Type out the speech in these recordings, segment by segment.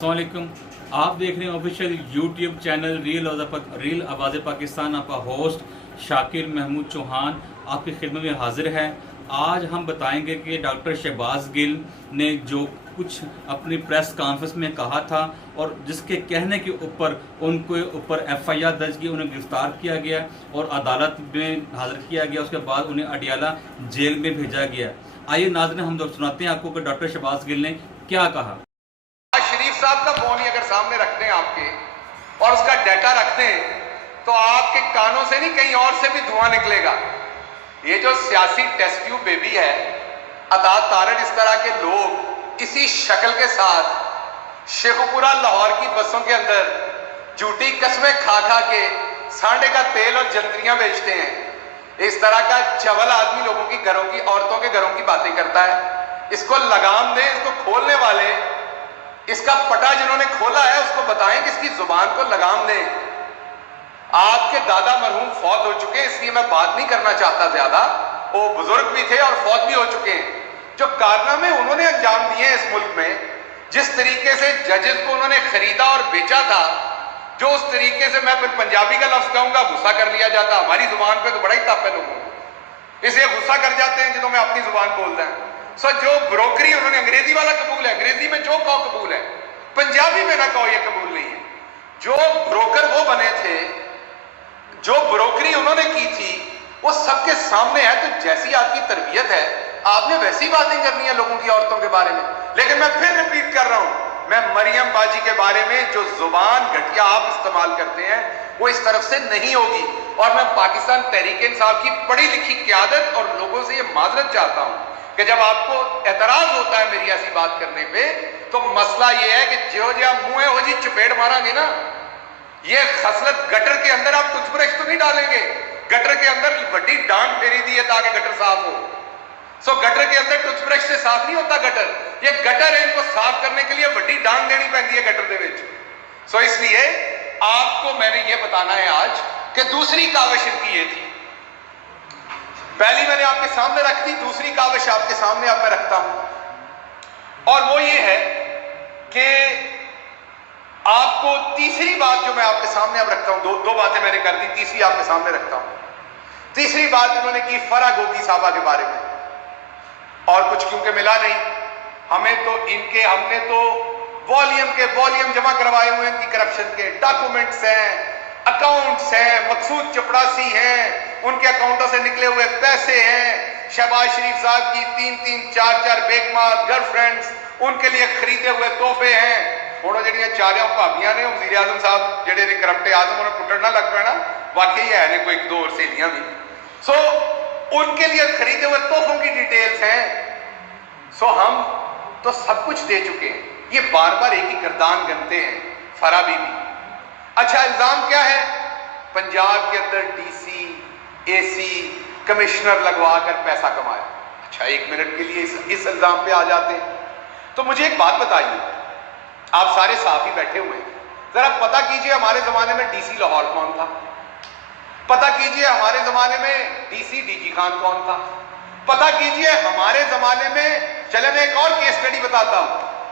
अस्सलामुअलैकुम। आप देख रहे हैं ऑफिशियल यूट्यूब चैनल रील आवाज़ पाकिस्तान। आपका होस्ट शाकिर महमूद चौहान आपकी खिदमत में हाजिर है। आज हम बताएंगे कि डॉक्टर शहबाज गिल ने जो कुछ अपनी प्रेस कॉन्फ्रेंस में कहा था और जिसके कहने के ऊपर उनके ऊपर FIR दर्ज की, उन्हें गिरफ्तार किया गया और अदालत में हाजिर किया गया। उसके बाद उन्हें अडियाला जेल में भेजा गया। आइए नाज़रीन, हम लोग सुनाते हैं आपको कि डॉक्टर शहबाज गिल ने क्या कहा। शरीफ साहब का फोन ही अगर सामने रखते हैं आपके और उसका डाटा रखते हैं तो आपके कानों से नहीं कहीं और से भी धुआं निकलेगा। ये जो सियासी टेस्ट ट्यूब बेबी है, अतात तारड़, इस तरह के लोग इसी शक्ल के साथ शेखुपुरा लाहौर की बसों के अंदर झूठी कस्में खा खा के सांडे का तेल और जंतरियां बेचते हैं। इस तरह का चवल आदमी लोगों की घरों की, औरतों के घरों की बातें करता है। इसको लगाम दें, इसको खोलने वाले, इसका पटा जिन्होंने खोला है उसको बताएं कि इसकी जुबान को लगाम दें। आपके दादा मरहूम फौत हो चुके हैं, इसलिए मैं बात नहीं करना चाहता ज्यादा। वो बुजुर्ग भी थे और फौत भी हो चुके हैं। जो कारनामे उन्होंने अंजाम दिए हैं इस मुल्क में, जिस तरीके से जजेस को उन्होंने खरीदा और बेचा था, जो उस तरीके से, मैं फिर पंजाबी का लफ्ज कहूंगा, गुस्सा कर लिया जाता। हमारी जुबान पे तो बड़ा ही ताप है लोगों को, इसलिए गुस्सा कर जाते हैं जिन्होंने अपनी जुबान बोलते हैं। जो ब्रोकरी उन्होंने, अंग्रेजी वाला कबूल है, अंग्रेजी में जो कहो कबूल है, पंजाबी में ना कहो ये कबूल नहीं है। जो ब्रोकर वो बने थे, जो ब्रोकरी उन्होंने की थी, वो सबके सामने है। तो जैसी आपकी तरबियत है, आपने वैसी बातें करनी है लोगों की, औरतों के बारे में। लेकिन मैं फिर रिपीट कर रहा हूं, मैं मरियम बाजी के बारे में जो जुबान घटिया आप इस्तेमाल करते हैं वो इस तरफ से नहीं होगी। और मैं पाकिस्तान तहरीक इंसाफ की पढ़ी लिखी क़यादत और लोगों से ये माजरत चाहता हूं कि जब आपको एतराज होता है मेरी ऐसी बात करने पे, तो मसला ये है कि जो मुंह हो जी चपेट मारांगे ना, ये खसलत गटर के अंदर आप टूथब्रश तो नहीं डालेंगे, गटर के अंदर बड़ी डांग फेरी दी है ताकि गटर साफ हो। गटर के अंदर टूथब्रश से साफ नहीं होता गटर, ये गटर है, इनको साफ करने के लिए बड़ी डांग देनी पैंदी है गटर दे विच। इसलिए आपको मैंने ये बताना है आज कि दूसरी काविश इनकी ये थी। पहली मैंने आपके सामने रख दी, दूसरी काविश आपके सामने अब मैं रखता हूं, और वो ये है कि आपको तीसरी बात जो मैं आपके सामने अब रखता हूं, दो बातें मैंने कर दी, तीसरी आपके सामने रखता हूं। तीसरी बात इन्होंने की फरा गोगी साहबा के बारे में, और कुछ क्योंकि मिला नहीं हमें, तो हमने तो वॉल्यूम जमा करवाए हुए इनकी करप्शन के, डॉक्यूमेंट्स हैं, अकाउंट्स हैं, मकसूद चपड़ासी हैं, उनके अकाउंटों से निकले हुए पैसे हैं, शहबाज शरीफ साहब की 3-3, 4-4 बेगमात गर्लफ्रेंड्स, उनके लिए खरीदे हुए तोहफे हैं। थोड़ा जड़ियां चारों भाभियां ने वज़ीर आज़म साहब जेडे ने करप्टे आजम उन्हें टुटन ना लग पैना, वाकई है ने कोई 1-2 और सहेलियां भी। उनके लिए खरीदे हुए तोहफों की डिटेल्स हैं। हम तो सब कुछ दे चुके हैं। ये बार बार एक ही गर्दान गनते हैं, फरा बीबी। अच्छा, इल्जाम क्या है? पंजाब के अंदर DC, AC, कमिश्नर लगवा कर पैसा कमाया। अच्छा, 1 मिनट के लिए इस इल्जाम पे आ जाते हैं। तो मुझे एक बात बताइए, आप सारे साफी बैठे हुए हैं, जरा पता कीजिए हमारे जमाने में DC लाहौर कौन था? पता कीजिए हमारे जमाने में DC DG खान कौन था? पता कीजिए हमारे जमाने में, चले मैं एक और केस स्टडी बताता हूं,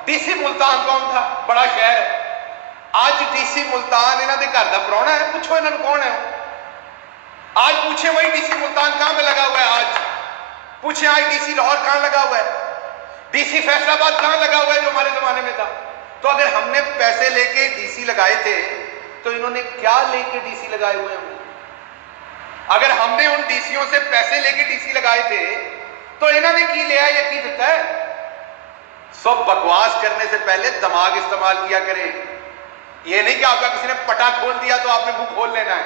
DC मुल्तान कौन था? बड़ा शहर है। आज DC मुल्तान इन्हों के घर का प्राहुणा है, पूछो इन्होंने कौन है। आज पूछे वही DC मुल्तान कहां पे लगा हुआ है? आज पूछे आज DC लाहौर कहां लगा हुआ है? DC फैसलाबाद कहां लगा हुआ है जो हमारे जमाने में था? तो अगर हमने पैसे लेके DC लगाए थे तो इन्होंने क्या लेके DC लगाए हुए हैं? अगर हमने उन DCओं से पैसे लेके DC लगाए थे तो इन्होंने की लिया, ये की देता है। सब बकवास करने से पहले दिमाग इस्तेमाल किया करें। ये नहीं कि आपका किसी ने पटा खोल दिया तो आपने मुंह खोल लेना है।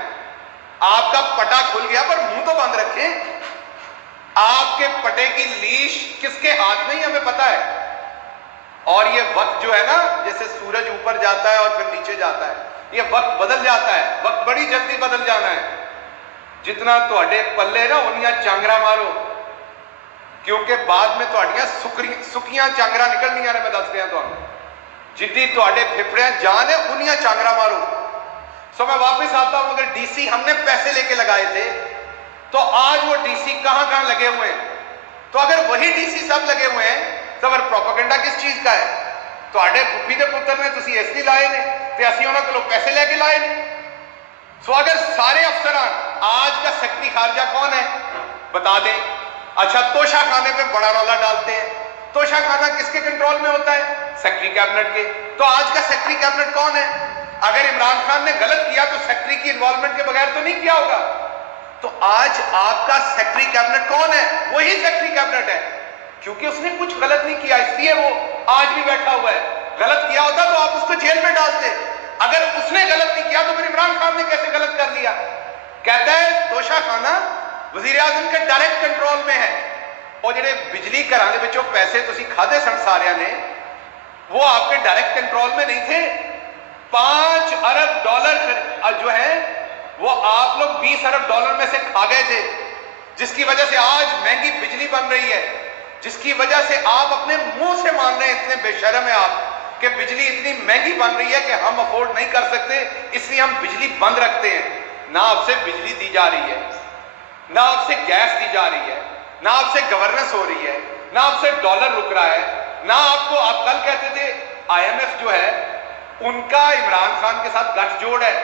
आपका पटा खुल गया पर मुंह तो बंद रखें। आपके पटे की लीश किसके हाथ में ही हमें पता है। और ये वक्त जो है ना, जैसे सूरज ऊपर जाता है और फिर नीचे जाता है, ये वक्त बदल जाता है। वक्त बड़ी जल्दी बदल जाना है। जितना तुहाडे पल्ले ना उन्नियां चांगरा मारो, क्योंकि बाद में तुहाडियां सुखियां चांगरा निकलनियां ने। मैं दस रहा तुहानू, जिद्दी तुहाडे फेफड़े जान है उन्नियां चांगरा मारो। मैं वापस आता हूं, अगर DC हमने पैसे लेके लगाए थे तो आज वो DC कहां कहां लगे हुए हैं? तो अगर वही DC सब लगे हुए हैं तो फिर प्रोपेगेंडा किस चीज का है? ਤੁਹਾਡੇ ਫੁੱਫੀ ਦੇ ਪੁੱਤਰ ਨੇ, ਤੁਸੀਂ ਇਸ ਲਈ ਲਾਏ ਨੇ ਤੇ ਅਸੀਂ ਉਹਨਾਂ ਕੋਲੋਂ ਪੈਸੇ ਲੈ ਕੇ ਲਾਏ ਨੇ। सो अगर सारे अफसरान, आज का सेक्रेटरी खारजा कौन है बता दें। अच्छा, तोशा खाने पे बड़ा रौला डालते हैं। तोशा खाना किसके कंट्रोल में होता है? सेक्रेटरी कैबिनेट के। तो आज का सेक्रेटरी कैबिनेट कौन है? अगर इमरान खान ने गलत किया तो सेक्रेटरी की इन्वॉल्वमेंट के बगैर तो नहीं किया होगा। तो आज आपका सेक्रेटरी कैबिनेट कौन है? वही सेक्रेटरी कैबिनेट है, क्योंकि उसने कुछ गलत नहीं किया इसलिए वो आज भी बैठा हुआ है। गलत किया होता तो आप उसको जेल में डालते। अगर उसने गलत नहीं किया तो फिर इमरान खान ने कैसे गलत कर लिया? कहता है तोशा खाना वजीर आजम के डायरेक्ट कंट्रोल में है। और ਜਿਹੜੇ ਬਿਜਲੀ ਘਰਾਂ ਦੇ ਵਿੱਚੋਂ ਪੈਸੇ ਤੁਸੀਂ ਖਾਦੇ ਸਨ ਸਾਰਿਆਂ ਨੇ, वो आपके डायरेक्ट कंट्रोल में नहीं थे। 5 अरब डॉलर जो है वो आप लोग 20 अरब डॉलर में से खा गए थे, जिसकी वजह से आज महंगी बिजली बन रही है, जिसकी वजह से आप अपने मुंह से मान रहे हैं, इतने बेशर्म है आप कि बिजली इतनी महंगी बन रही है कि हम अफोर्ड नहीं कर सकते, इसलिए हम बिजली बंद रखते हैं। ना आपसे बिजली दी जा रही है, ना आपसे गैस दी जा रही है, ना आपसे गवर्नेंस हो रही है, ना आपसे डॉलर रुक रहा है, ना आपको, आप कल कहते थे IMF जो है उनका इमरान खान के साथ गठजोड़ है,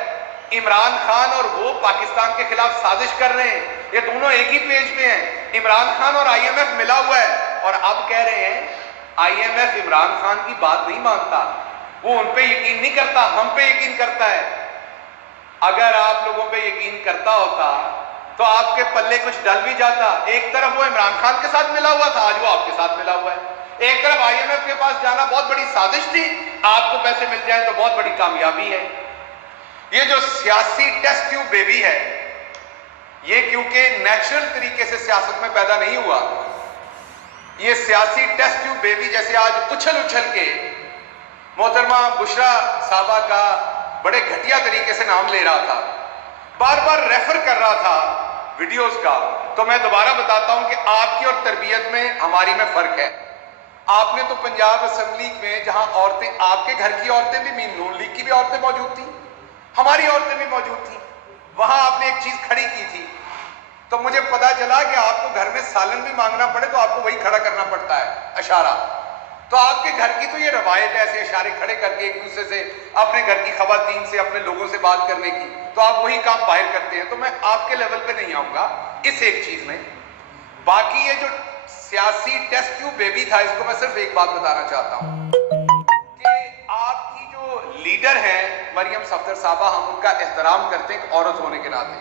इमरान खान और वो पाकिस्तान के खिलाफ साजिश कर रहे हैं, ये दोनों एक ही पेज पे हैं। इमरान खान और IMF मिला हुआ है और अब कह रहे हैं IMF इमरान खान की बात नहीं मानता, वो उन पे यकीन नहीं करता, हम पे यकीन करता है। अगर आप लोगों पे यकीन करता होता तो आपके पल्ले कुछ डल भी जाता। एक तरफ वो इमरान खान के साथ मिला हुआ था, आज वो आपके साथ मिला हुआ है। एक तरफ IMF के पास जाना बहुत बड़ी साजिश थी, आपको पैसे मिल जाए तो बहुत बड़ी कामयाबी है। ये जो सियासी टेस्ट ट्यूब बेबी है, ये क्योंकि नेचुरल तरीके से सियासत में पैदा नहीं हुआ, ये सियासी टेस्ट ट्यूब बेबी जैसे आज उछल उछल के मोहतरमा बुशरा साहबा का बड़े घटिया तरीके से नाम ले रहा था, बार बार रेफर कर रहा था वीडियोस का, तो मैं दोबारा बताता हूं कि आपकी और तरबियत में हमारी में फर्क है। आपने तो पंजाब असेंबली में जहां औरतें, आपके घर की औरतें भी, नून लीग की भी औरतें मौजूद थी, हमारी औरतें भी मौजूद थी, वहां आपने एक चीज खड़ी की थी, तो मुझे पता चला कि आपको घर में सालन भी मांगना पड़े तो आपको वही खड़ा करना पड़ता है, अशारा। तो आपके घर की तो ये रवायत है ऐसे इशारे खड़े करके एक दूसरे से, अपने घर की खवातीन से, अपने लोगों से बात करने की, तो आप वही काम बाहर करते हैं। तो मैं आपके लेवल पे नहीं आऊंगा इस एक चीज में। बाकी ये जो सियासी टेस्ट ट्यूब बेबी था, इसको मैं सिर्फ एक बात बताना चाहता हूं कि आपकी जो लीडर है मरियम सफदर साहबा, हम उनका एहतराम करते हैं एक औरत होने के नाते।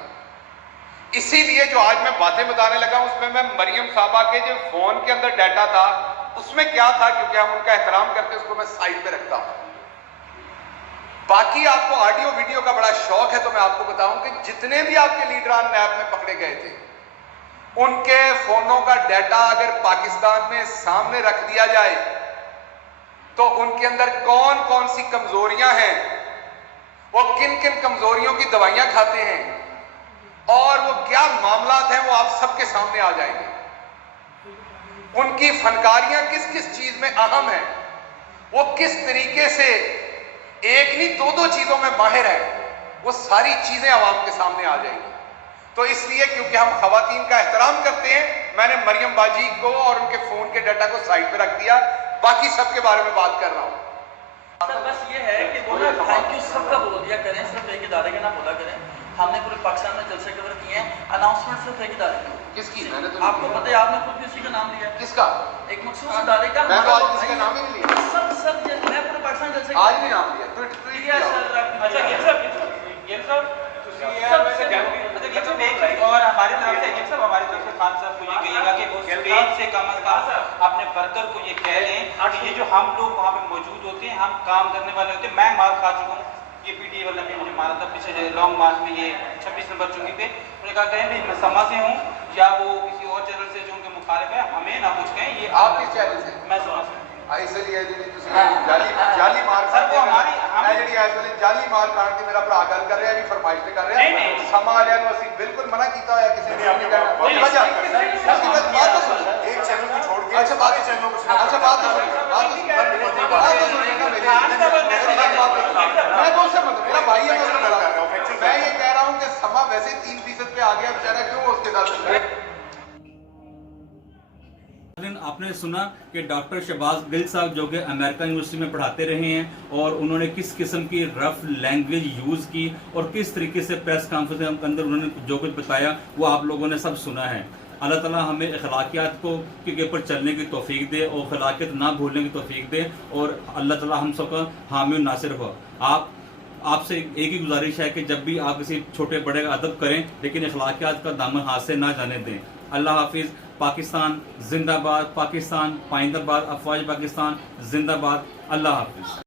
इसीलिए जो आज मैं बातें बताने लगा उसमें मैं मरियम साहबा के जो फोन के अंदर डाटा था उसमें क्या था, क्योंकि हम उनका एहतराम करते हैं, उसको मैं साइड पे रखता हूं। बाकी आपको ऑडियो वीडियो का बड़ा शौक है तो मैं आपको बताऊं कि जितने भी आपके लीडरान नैब में पकड़े गए थे, उनके फोनों का डाटा अगर पाकिस्तान में सामने रख दिया जाए तो उनके अंदर कौन कौन सी कमजोरियां हैं, वो किन किन कमजोरियों की दवाइयां खाते हैं और वो क्या मामलात हैं, वो आप सबके सामने आ जाएंगे। उनकी फनकारियां किस किस चीज में अहम है, वो किस तरीके से एक नहीं दो दो चीजों में माहिर है, वो सारी चीजें आवाम के सामने आ जाएंगी। तो इसलिए क्योंकि हम खवातीन का एहतराम करते हैं, मैंने मरियम बाजी को और उनके फोन के डाटा को साइड पे रख दिया, बाकी सबके बारे में बात कर रहा हूँ। सर बस ये है कि वो ना थैंक यू सबका बोल दिया करें, सिर्फ एक इदारे का ना बोला करें। हमने पूरे पाकिस्तान में जलसे कवर किए हैं, अनाउंसमेंट सिर्फ एक इदारे की। किसकी? मैंने तो आपको पता है, आपने खुद भी उसी का नाम लिया। किसका? एक मखसूस इदारे का। मैं तो आज किसी का नाम ही नहीं लिया। सब मैं पूरे पाकिस्तान जलसे आज भी नाम लिया। ट्वीट किया सर। अच्छा ये सब और हमारी तरफ से ये सब, हमारी तरफ से खान साहब को ये कहिएगा कि वो स्टेज से कम से कम अपने वर्कर को ये कह लें कि ये जो हम लोग वहाँ पे मौजूद होते हैं, हम काम करने वाले होते हैं। मैं मार खा चुका हूँ, ये PTA वाला भी मुझे मारा था पीछे लॉन्ग मार्च में, ये 26 नंबर चुंगी पे। उन्होंने कहा कहें भी मैं समा से हूँ या वो किसी और चैनल से जो उनके मुखालिफ है, हमें ना कुछ कहें। ये आप किस चैनल से? मैं समा से। इसलिए जाली मार सर वो हमारी जाली मार काट के मेरा भरा गल कर रहा है, फरमाइश कर रहा है, समा वालियां ਨੂੰ ਅਸੀਂ ਬਿਲਕੁਲ ਮਨਾ ਕੀਤਾ ਹੋਇਆ, ਕਿਸੇ ने आपने कहना वजह उसकी बात तो सुनो, एक चैनल को छोड़ के अच्छा बाकी चैनलों को सुनो, अच्छा बात तो सुनो, मैं तो उससे मतलब मेरा भाई है, मैं ये कह रहा हूँ कि समा वैसे 3% पे आ गया बेचारा, क्यों उसके साथ नाज़रीन, आपने सुना कि डॉक्टर शहबाज गिल साहब जो कि अमेरिका यूनिवर्सिटी में पढ़ाते रहे हैं और उन्होंने किस किस्म की रफ लैंग्वेज यूज़ की और किस तरीके से प्रेस कॉन्फ्रेंस के अंदर उन्होंने जो कुछ बताया वो आप लोगों ने सब सुना है। अल्लाह ताला हमें अखलाकियात को के ऊपर चलने की तौफीक दे और अखलाकियत ना भूलने की तौफीक दे और अल्लाह ताला हम सबका हामी और नासिर हो। आपसे एक ही गुजारिश है कि जब भी आप किसी छोटे बड़े का अदब करें लेकिन अखलाकियात का दामन हाथ से ना जाने दें। अल्लाह हाफिज़। पाकिस्तान जिंदाबाद, पाकिस्तान पाइंदाबाद, अफवाज पाकिस्तान जिंदाबाद। अल्लाह हाफिज़।